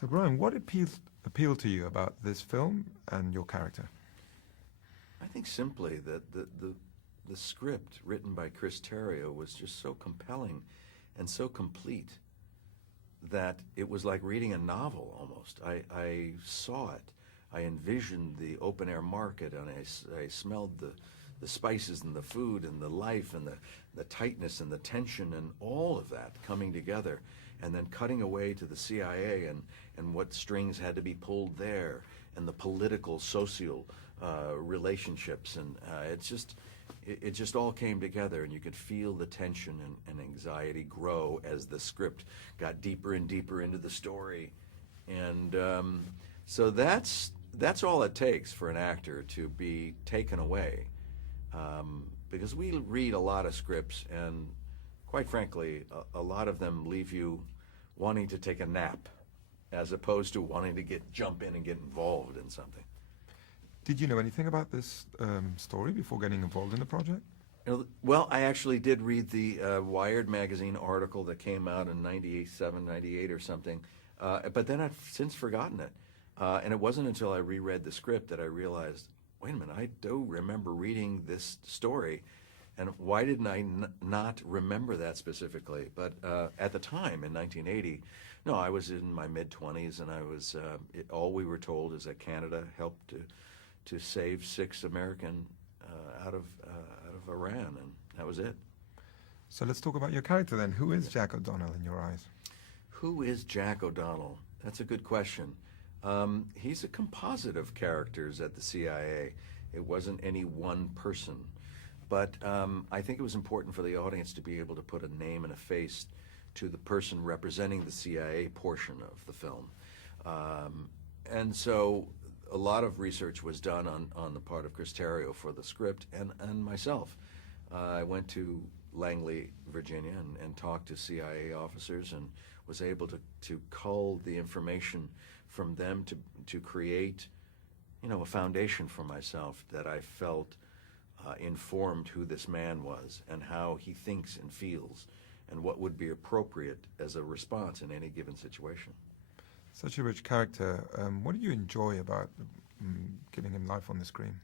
So, Bryan, what appealed to you about this film and your character? I think simply that the script written by Chris Terrio was just so compelling and so complete that it was like reading a novel almost. I saw it. I envisioned the open-air market, and I smelled the spices and the food and the life and the tightness and the tension and all of that coming together, and then cutting away to the CIA and what strings had to be pulled there, and the political, social relationships, and it just all came together, and you could feel the tension and anxiety grow as the script got deeper and deeper into the story. And so that's all it takes for an actor to be taken away, because we read a lot of scripts, and quite frankly, a lot of them leave you wanting to take a nap as opposed to wanting to jump in and get involved in something. Did you know anything about this story before getting involved in the project? Well, I actually did read the Wired magazine article that came out in 97, 98 or something, but then I've since forgotten it. And it wasn't until I reread the script that I realized, wait a minute, I do remember reading this story, and why didn't I not remember that specifically? But at the time, in 1980, no, I was in my mid-20s, and I was, all we were told is that Canada helped to save 6 American out of Iran, and that was it. So let's talk about your character then. Who is Jack O'Donnell in your eyes? Who is Jack O'Donnell? That's a good question. He's a composite of characters at the CIA. It wasn't any one person. But I think it was important for the audience to be able to put a name and a face to the person representing the CIA portion of the film. And so a lot of research was done on the part of Chris Terrio for the script and myself. I went to Langley, Virginia, and talked to CIA officers, and was able to cull the information from them to create, a foundation for myself that I felt informed who this man was and how he thinks and feels and what would be appropriate as a response in any given situation. Such a rich character. What do you enjoy about giving him life on the screen?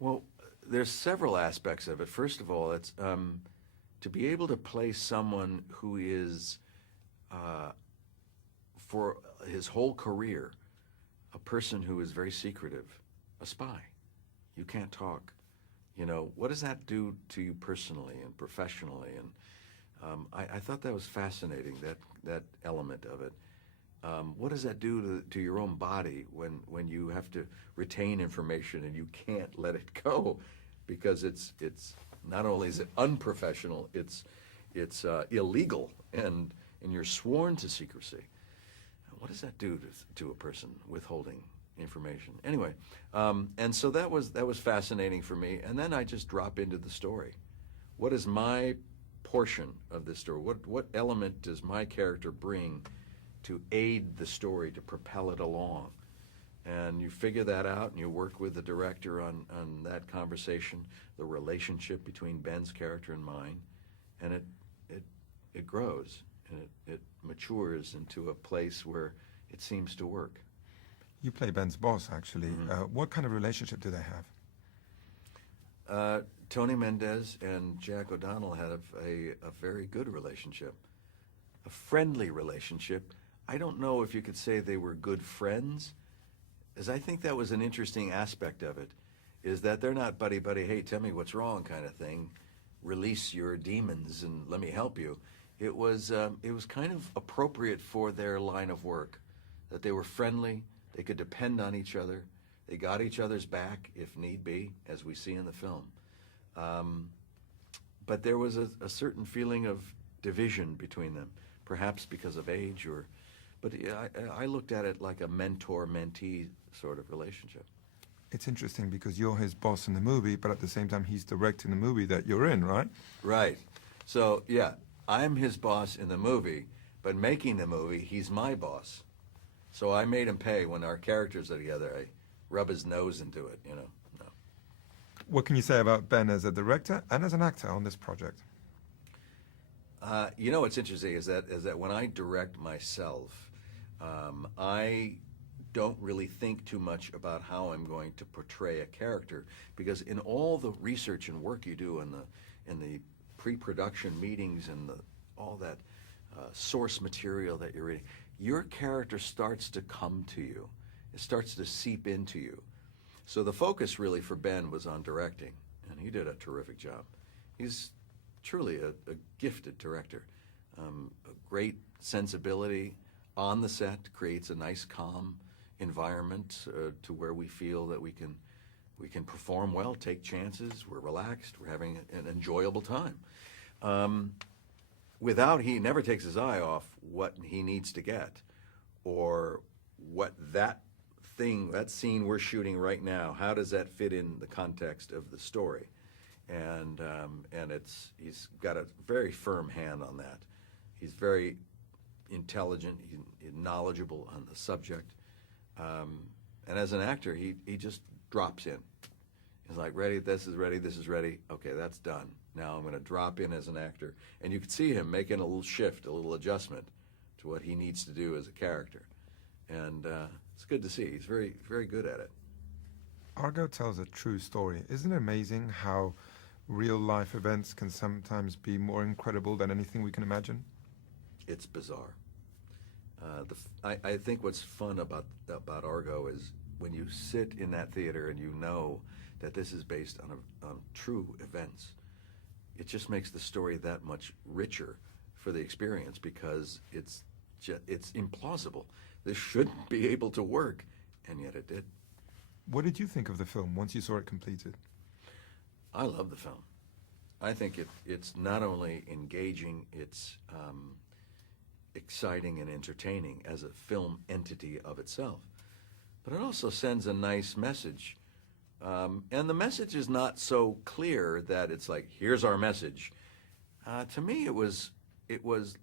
Well, there's several aspects of it. First of all, it's to be able to play someone who is, for his whole career, a person who is very secretive, a spy. You can't talk. What does that do to you personally and professionally? And I thought that was fascinating, that element of it. What does that do to your own body when you have to retain information and you can't let it go, because it's not only is it unprofessional, it's illegal, and you're sworn to secrecy. What does that do to a person withholding information? Anyway, and so that was fascinating for me. And then I just drop into the story. What is my portion of this story? What element does my character bring to aid the story, to propel it along? And you figure that out, and you work with the director on that conversation, the relationship between Ben's character and mine, and it grows, and it matures into a place where it seems to work. You play Ben's boss, actually. Mm-hmm. What kind of relationship do they have? Tony Mendez and Jack O'Donnell had a very good relationship, a friendly relationship. I don't know if you could say they were good friends, as I think that was an interesting aspect of it, is that they're not buddy-buddy, hey, tell me what's wrong kind of thing, release your demons and let me help you. It was kind of appropriate for their line of work, that they were friendly, they could depend on each other, they got each other's back if need be, as we see in the film. But there was a certain feeling of division between them, perhaps because of age, but I looked at it like a mentor-mentee sort of relationship. It's interesting because you're his boss in the movie, but at the same time he's directing the movie that you're in, right? Right. So, yeah, I'm his boss in the movie, but making the movie, he's my boss. So I made him pay when our characters are together. I rub his nose into it, No. What can you say about Ben as a director and as an actor on this project? You know what's interesting is that when I direct myself, I don't really think too much about how I'm going to portray a character, because in all the research and work you do in the pre-production meetings and all that source material that you're reading, your character starts to come to you. It starts to seep into you. So the focus really for Ben was on directing, and he did a terrific job. He's truly a gifted director. A great sensibility on the set, creates a nice calm environment to where we feel that we can perform well, take chances, we're relaxed, we're having an enjoyable time. He never takes his eye off what he needs to get, or what that scene we're shooting right now, how does that fit in the context of the story? And he's got a very firm hand on that. He's very intelligent, he's knowledgeable on the subject. And as an actor, he just drops in. He's like, ready, this is ready, okay, that's done. Now I'm going to drop in as an actor. And you can see him making a little shift, a little adjustment to what he needs to do as a character. And it's good to see. He's very, very good at it. Argo tells a true story. Isn't it amazing how real-life events can sometimes be more incredible than anything we can imagine? It's bizarre. I think what's fun about Argo is when you sit in that theater and you know that this is based on true events, it just makes the story that much richer for the experience, because it's implausible. This shouldn't be able to work, and yet it did. What did you think of the film once you saw it completed? I love the film. I think it's not only engaging, it's exciting and entertaining as a film entity of itself, but it also sends a nice message. And the message is not so clear that it's like, here's our message. To me, it was,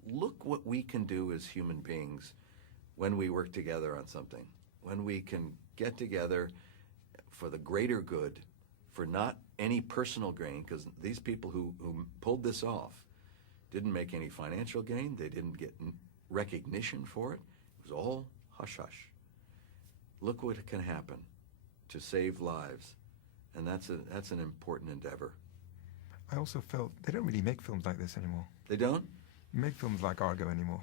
look what we can do as human beings when we work together on something, when we can get together for the greater good, for not any personal gain, because these people who pulled this off didn't make any financial gain, they didn't get recognition for it. It was all hush-hush. Look what can happen to save lives, and that's an important endeavor. I also felt they don't really make films like this anymore. They don't? Make films like Argo anymore.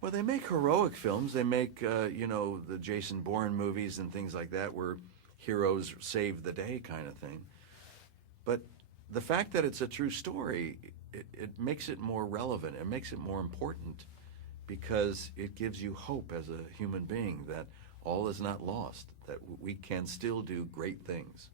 Well, they make heroic films. They make, the Jason Bourne movies and things like that, where heroes save the day kind of thing. But the fact that it's a true story, it makes it more relevant. It makes it more important, because it gives you hope as a human being that all is not lost, that we can still do great things.